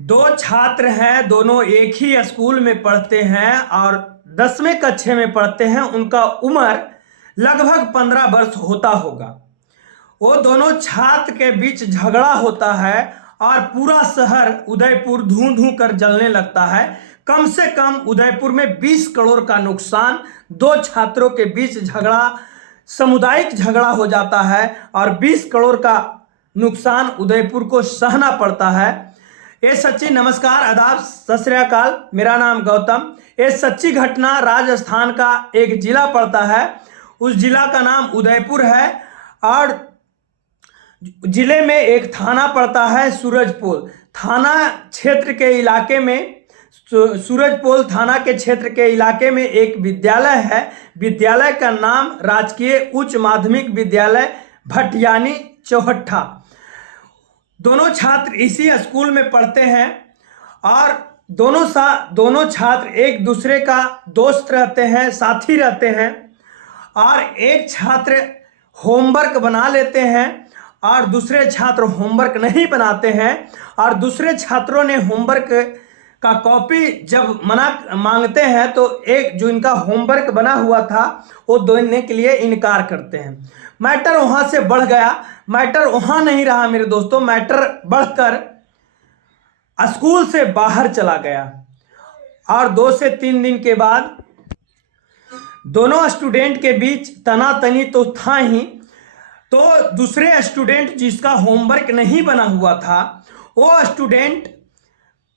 दो छात्र हैं, दोनों एक ही स्कूल में पढ़ते हैं और 10वें कक्षा में पढ़ते हैं। उनका उम्र लगभग 15 वर्ष होता होगा। वो दोनों छात्र के बीच झगड़ा होता है और पूरा शहर उदयपुर धूं धूं कर जलने लगता है। कम से कम उदयपुर में 20 करोड़ का नुकसान। दो छात्रों के बीच झगड़ा सामुदायिक झगड़ा हो जाता है और 20 करोड़ का नुकसान उदयपुर को सहना पड़ता है। ये सच्ची नमस्कार, आदाब, सत श्री अकाल। मेरा नाम गौतम। ये सच्ची घटना राजस्थान का एक जिला पड़ता है। उस जिला का नाम उदयपुर है और जिले में एक थाना पड़ता है सूरजपोल। थाना क्षेत्र के इलाके में सूरजपोल थाना के क्षेत्र के इलाके में एक विद्यालय है। विद्यालय का नाम राजकीय उच्च माध्यमिक विद्यालय भटियानी चौहट्ठा। दोनों छात्र इसी स्कूल में पढ़ते हैं और दोनों छात्र एक दूसरे का दोस्त रहते हैं, साथी रहते हैं। और एक छात्र होमवर्क बना लेते हैं और दूसरे छात्र होमवर्क नहीं बनाते हैं। और दूसरे छात्रों ने होमवर्क का कॉपी जब मांगते हैं तो एक जो इनका होमवर्क बना हुआ था वो देने के लिए इनकार करते हैं। मैटर वहाँ से बढ़ गया। मैटर वहाँ नहीं रहा मेरे दोस्तों, मैटर बढ़कर स्कूल से बाहर चला गया। और 2 से 3 दिन के बाद दोनों स्टूडेंट के बीच तनातनी तो था ही, तो दूसरे स्टूडेंट जिसका होमवर्क नहीं बना हुआ था वो स्टूडेंट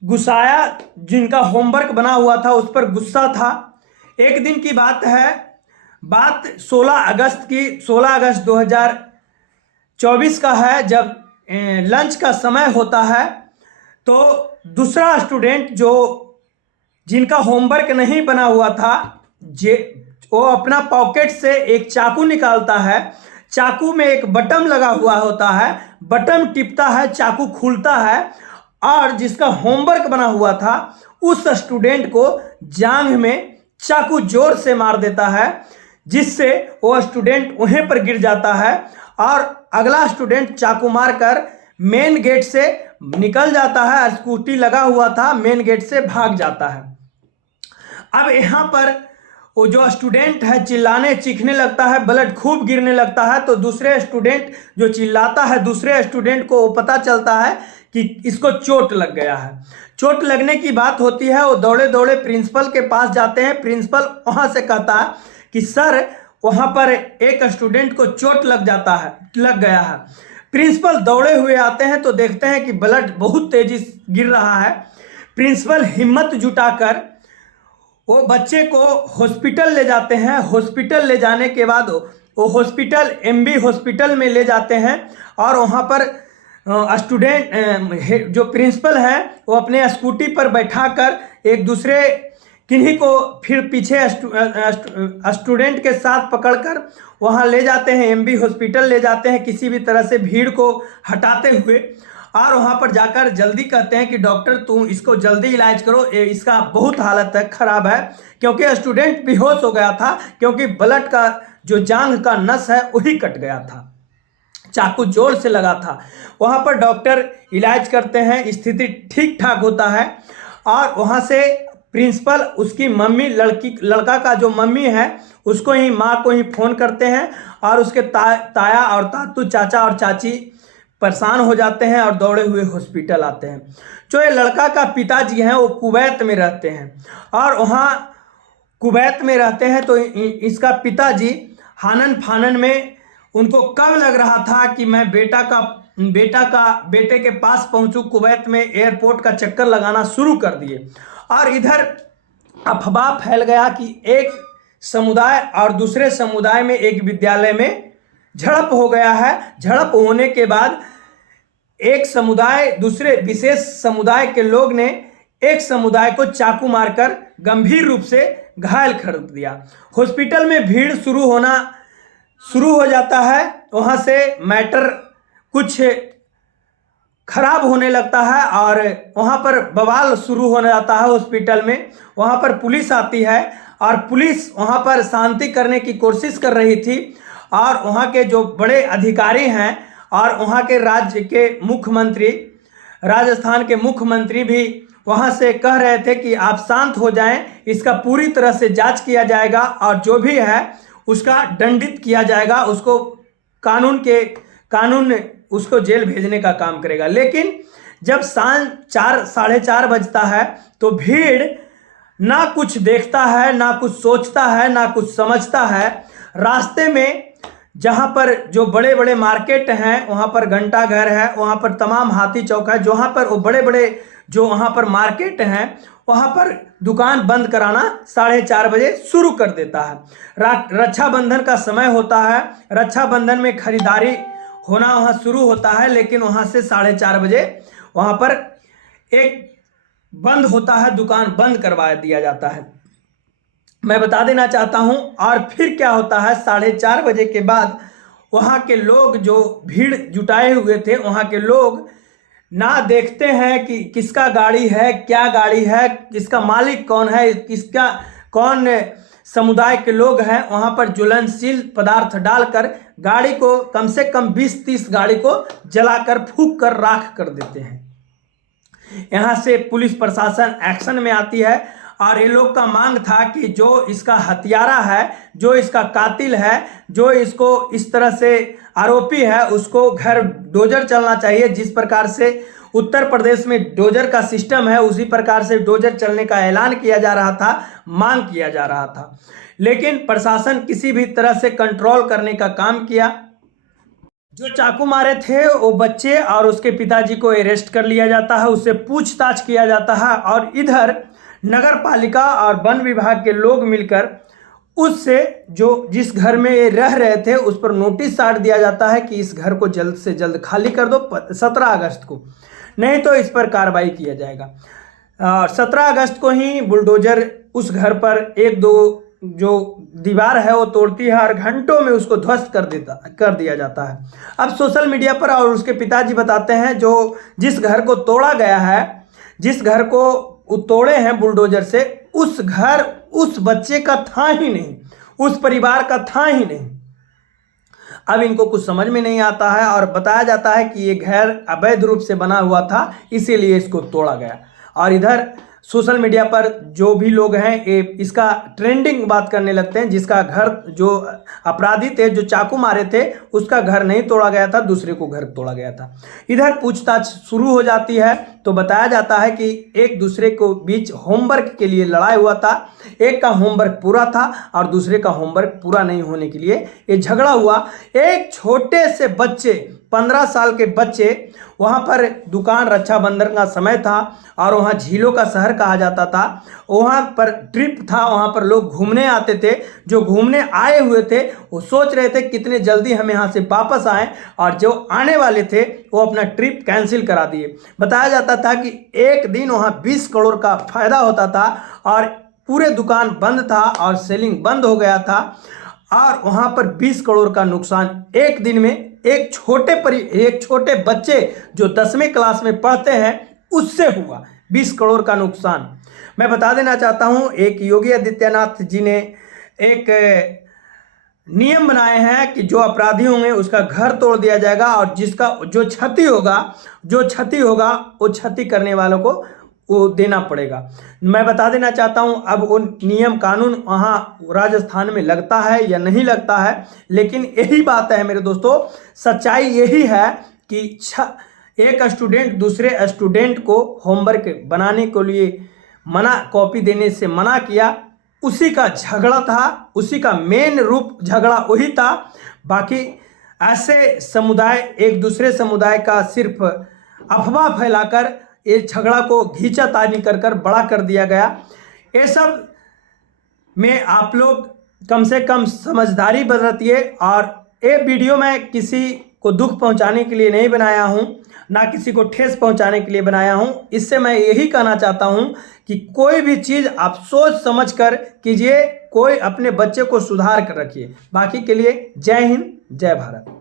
गुस्साया, जिनका होमवर्क बना हुआ था उस पर गुस्सा था। एक दिन की बात है, बात 16 अगस्त 2024 का है। जब लंच का समय होता है तो दूसरा स्टूडेंट जिनका होमवर्क नहीं बना हुआ था वो अपना पॉकेट से एक चाकू निकालता है। चाकू में एक बटन लगा हुआ होता है, बटन टिपता है, चाकू खुलता है और जिसका होमवर्क बना हुआ था उस स्टूडेंट को जांघ में चाकू जोर से मार देता है, जिससे वो स्टूडेंट वहीं पर गिर जाता है और अगला स्टूडेंट चाकू मारकर मेन गेट से निकल जाता है। स्कूटी लगा हुआ था, मेन गेट से भाग जाता है। अब यहाँ पर वो जो स्टूडेंट है चिल्लाने चीखने लगता है, ब्लड खूब गिरने लगता है। तो दूसरे स्टूडेंट जो चिल्लाता है, दूसरे स्टूडेंट को पता चलता है कि इसको चोट लग गया है। चोट लगने की बात होती है, वो दौड़े दौड़े प्रिंसिपल के पास जाते हैं। प्रिंसिपल वहाँ से कहता है कि सर वहाँ पर एक स्टूडेंट को चोट लग गया है। प्रिंसिपल दौड़े हुए आते हैं तो देखते हैं कि ब्लड बहुत तेजी से गिर रहा है। प्रिंसिपल हिम्मत जुटाकर वो बच्चे को हॉस्पिटल ले जाते हैं। हॉस्पिटल ले जाने के बाद वो हॉस्पिटल MB हॉस्पिटल में ले जाते हैं और वहाँ पर स्टूडेंट जो प्रिंसिपल है वो अपने स्कूटी पर बैठाकर एक दूसरे किन्हीं को फिर पीछे स्टूडेंट के साथ पकड़कर वहाँ ले जाते हैं, MB हॉस्पिटल ले जाते हैं किसी भी तरह से भीड़ को हटाते हुए। और वहाँ पर जाकर जल्दी कहते हैं कि डॉक्टर तुम इसको जल्दी इलाज करो, इसका बहुत हालत खराब है, क्योंकि स्टूडेंट बेहोश हो गया था, क्योंकि ब्लड का जो जांघ का नस है वही कट गया था, चाकू जोर से लगा था। वहाँ पर डॉक्टर इलाज करते हैं, स्थिति ठीक ठाक होता है। और वहाँ से प्रिंसिपल उसकी मम्मी लड़का का जो मम्मी है उसको ही, माँ को ही फ़ोन करते हैं और उसके ताया और तातू, चाचा और चाची परेशान हो जाते हैं और दौड़े हुए हॉस्पिटल आते हैं। जो ये लड़का का पिताजी हैं वो कुवैत में रहते हैं और वहाँ कुवैत में रहते हैं। तो इसका पिताजी हानन फानन में उनको कब लग रहा था कि मैं बेटे के पास पहुंचूं, कुवैत में एयरपोर्ट का चक्कर लगाना शुरू कर दिए। और इधर अफवाह फैल गया कि एक समुदाय और दूसरे समुदाय में एक विद्यालय में झड़प हो गया है। झड़प होने के बाद एक समुदाय दूसरे विशेष समुदाय के लोग ने एक समुदाय को चाकू मारकर गंभीर रूप से घायल कर दिया। हॉस्पिटल में भीड़ शुरू हो जाता है। वहाँ से मैटर कुछ खराब होने लगता है और वहाँ पर बवाल शुरू होने जाता है हॉस्पिटल में। वहाँ पर पुलिस आती है और पुलिस वहाँ पर शांति करने की कोशिश कर रही थी और वहाँ के जो बड़े अधिकारी हैं और वहाँ के राज्य के मुख्यमंत्री राजस्थान के मुख्यमंत्री भी वहां से कह रहे थे कि आप शांत हो जाएं, इसका पूरी तरह से जांच किया जाएगा और जो भी है उसका दंडित किया जाएगा, उसको कानून उसको जेल भेजने का काम करेगा। लेकिन जब शाम 4 साढ़े 4 बजता है तो भीड़ ना कुछ देखता है, ना कुछ सोचता है, ना कुछ समझता है। रास्ते में जहाँ पर जो बड़े बड़े मार्केट हैं, वहाँ पर घंटा घर है, वहाँ पर तमाम हाथी चौक है, जहाँ पर वो बड़े बड़े जो वहाँ पर मार्केट हैं, वहाँ पर दुकान बंद कराना 4:30 बजे शुरू कर देता है। रक्षाबंधन का समय होता है, रक्षाबंधन में खरीदारी होना वहाँ शुरू होता है, लेकिन वहाँ से 4:30 बजे वहाँ पर एक बंद होता है, दुकान बंद करवा दिया जाता है। मैं बता देना चाहता हूं। और फिर क्या होता है, 4:30 बजे के बाद वहां के लोग जो भीड़ जुटाए हुए थे, वहां के लोग ना देखते हैं कि किसका गाड़ी है, क्या गाड़ी है, किसका मालिक कौन है, किसका कौन समुदाय के लोग हैं। वहां पर ज्वलनशील पदार्थ डालकर गाड़ी को कम से कम 20-30 गाड़ी को जलाकर फूंक कर राख कर देते हैं। यहाँ से पुलिस प्रशासन एक्शन में आती है और ये लोग का मांग था कि जो इसका हत्यारा है, जो इसका कातिल है, जो इसको इस तरह से आरोपी है, उसको घर डोजर चलना चाहिए। जिस प्रकार से उत्तर प्रदेश में डोजर का सिस्टम है, उसी प्रकार से डोजर चलने का ऐलान किया जा रहा था, मांग किया जा रहा था। लेकिन प्रशासन किसी भी तरह से कंट्रोल करने का काम किया। जो चाकू मारे थे वो बच्चे और उसके पिताजी को अरेस्ट कर लिया जाता है, उससे पूछताछ किया जाता है। और इधर नगर पालिका और वन विभाग के लोग मिलकर उससे जो जिस घर में ये रह रहे थे उस पर नोटिस साट दिया जाता है कि इस घर को जल्द से जल्द खाली कर दो 17 अगस्त को, नहीं तो इस पर कार्रवाई किया जाएगा। 17 अगस्त को ही बुलडोजर उस घर पर 1-2 जो दीवार है वो तोड़ती है और घंटों में उसको ध्वस्त कर दिया जाता है। अब सोशल मीडिया पर और उसके पिताजी बताते हैं जो जिस घर को तोड़ा गया है, जिस घर को तोड़े हैं बुलडोजर से, उस घर उस बच्चे का था ही नहीं, उस परिवार का था ही नहीं। अब इनको कुछ समझ में नहीं आता है और बताया जाता है कि ये घर अवैध रूप से बना हुआ था, इसीलिए इसको तोड़ा गया। और इधर सोशल मीडिया पर जो भी लोग हैं ये इसका ट्रेंडिंग बात करने लगते हैं। जिसका घर, जो अपराधी थे जो चाकू मारे थे, उसका घर नहीं तोड़ा गया था, दूसरे को घर तोड़ा गया था। इधर पूछताछ शुरू हो जाती है तो बताया जाता है कि एक दूसरे को बीच होमवर्क के लिए लड़ाई हुआ था। एक का होमवर्क पूरा था और दूसरे का होमवर्क पूरा नहीं होने के लिए ये झगड़ा हुआ। एक छोटे से बच्चे, 15 साल के बच्चे, वहाँ पर दुकान, रक्षाबंधन का समय था और वहाँ झीलों का शहर कहा जाता था, वहाँ पर ट्रिप था, वहाँ पर लोग घूमने आते थे। जो घूमने आए हुए थे वो सोच रहे थे कितने जल्दी हम यहाँ से वापस आएँ, और जो आने वाले थे वो अपना ट्रिप कैंसिल करा दिए। बताया जाता था कि एक दिन वहाँ 20 करोड़ का फायदा होता था और पूरे दुकान बंद था और सेलिंग बंद हो गया था, और वहाँ पर 20 करोड़ का नुकसान एक दिन में एक छोटे बच्चे जो 10वीं क्लास में पढ़ते हैं उससे हुआ 20 करोड़ का नुकसान। मैं बता देना चाहता हूँ, एक योगी आदित्यनाथ जी ने एक नियम बनाए हैं कि जो अपराधी होंगे उसका घर तोड़ दिया जाएगा और जिसका जो क्षति होगा वो क्षति करने वालों को वो देना पड़ेगा। मैं बता देना चाहता हूं, अब वो नियम कानून वहां राजस्थान में लगता है या नहीं लगता है, लेकिन यही बात है मेरे दोस्तों, सच्चाई यही है कि एक स्टूडेंट दूसरे स्टूडेंट को होमवर्क बनाने के लिए कॉपी देने से मना किया, उसी का झगड़ा था, उसी का मेन रूप झगड़ा वही था। बाकी ऐसे समुदाय एक दूसरे समुदाय का सिर्फ अफवाह फैलाकर ये झगड़ा को खींचातानी कर बड़ा कर दिया गया। ये सब में आप लोग कम से कम समझदारी बरतिए। और ये वीडियो मैं किसी को दुख पहुंचाने के लिए नहीं बनाया हूं, ना किसी को ठेस पहुंचाने के लिए बनाया हूं। इससे मैं यही कहना चाहता हूं कि कोई भी चीज़ आप सोच समझ कर कीजिए, कोई अपने बच्चे को सुधार कर रखिए। बाकी के लिए जय हिंद, जय भारत।